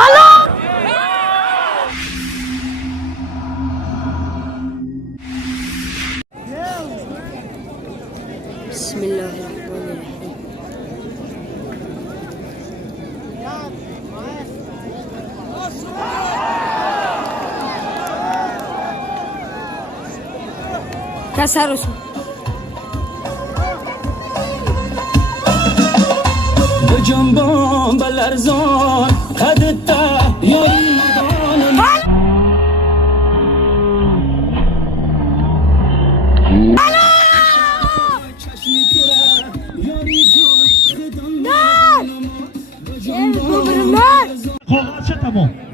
Alo! Bismillahirrahmanirrahim. Keser olsun. جنبان بلرزان خدتا یا مدان tamam.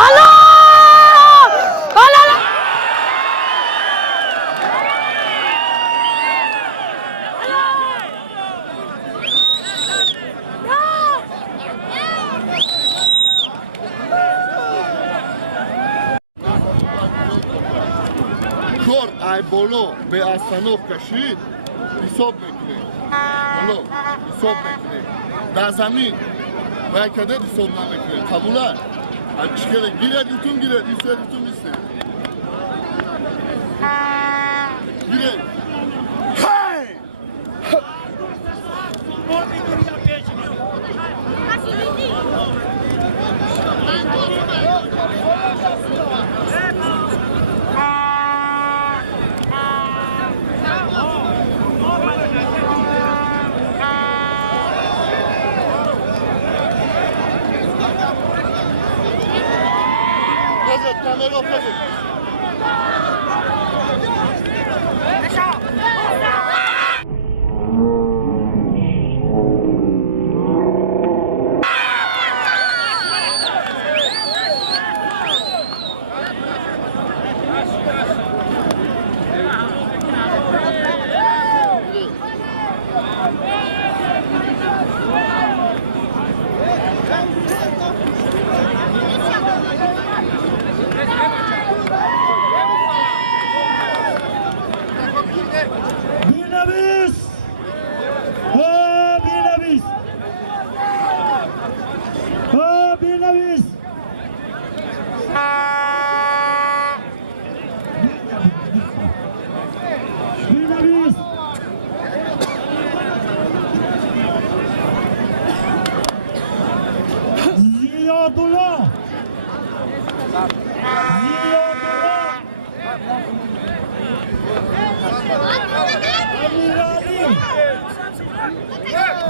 Alo! Alo! کار ای بالا به استانوف کشید حساب میکنه بالا حساب میکنه در زمین باید کده حساب نمیکنه قبوله چیکاره گیرد ایتون گیرد ایسر ایتون میسته گیرد های kamera opazit.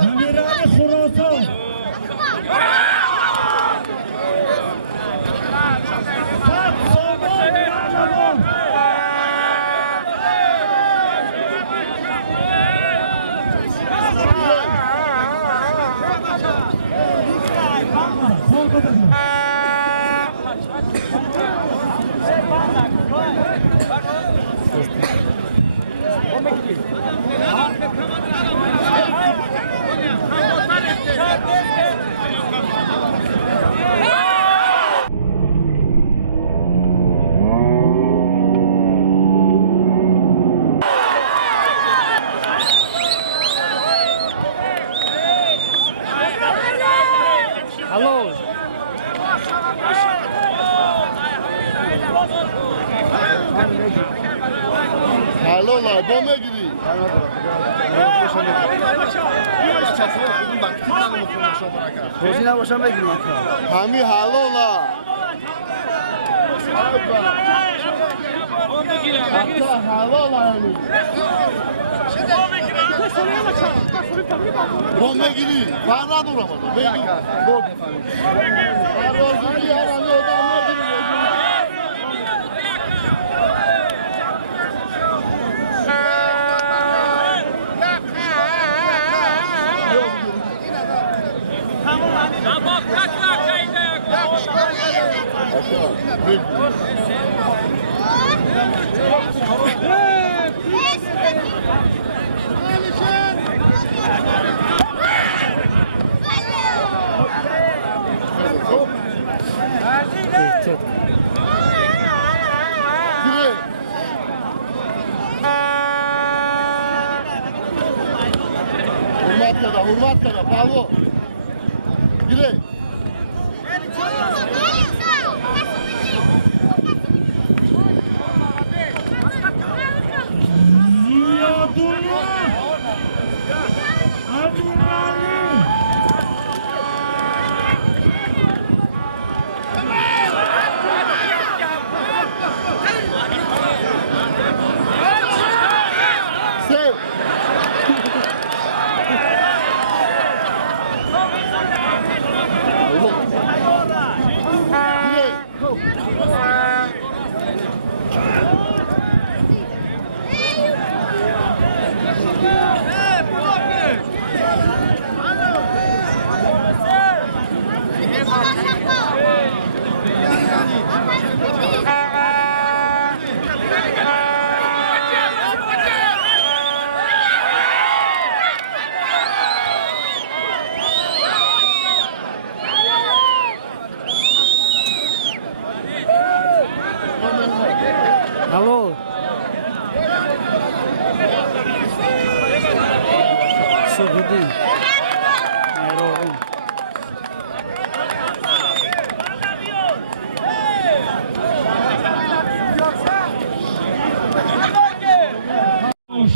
امیران خراسان Hello la, bom gidi. روزی نباشم بگیرم Hami hello la. Hatta hello la yani. Bom gidi. Fena duramadı. Begi. Bom. Arozunu yaranı odamına giriyor. Hurmat kada, Pavlo. Gire. Ziyadullah Abdurrahim Sev. Алло. Что гуди? Айрогун.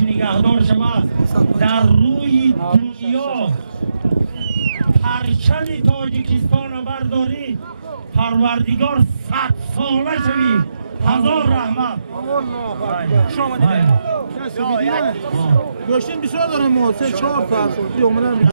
نگهدار شما در روی دنیا پرچم تاجیکستان رو برداری پروردگار 100 ساله شوی 1000 رحمت شما دیگه گوشتین بسیار دارم ما 3-4 ساعت